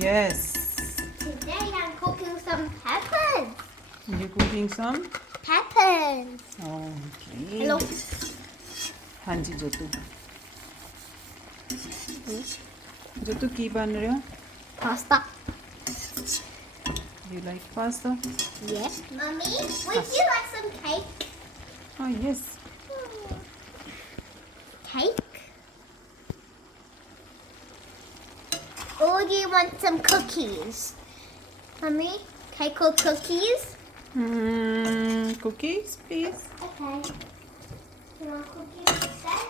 Yes. Today I'm cooking some peppers. You cooking some? Peppers. Okay. Hello. ਹਾਂਜੀ ਜੋਤੂ ਜੋਤੂ ਕੀ ਬਣ ਰਿਹਾ? Pasta. You like pasta? Yes. Mummy, would you like some cake? Oh yes. Cake? Or do you want some cookies? Mummy, cake or cookies? Cookies, please. Okay. You want cookies instead?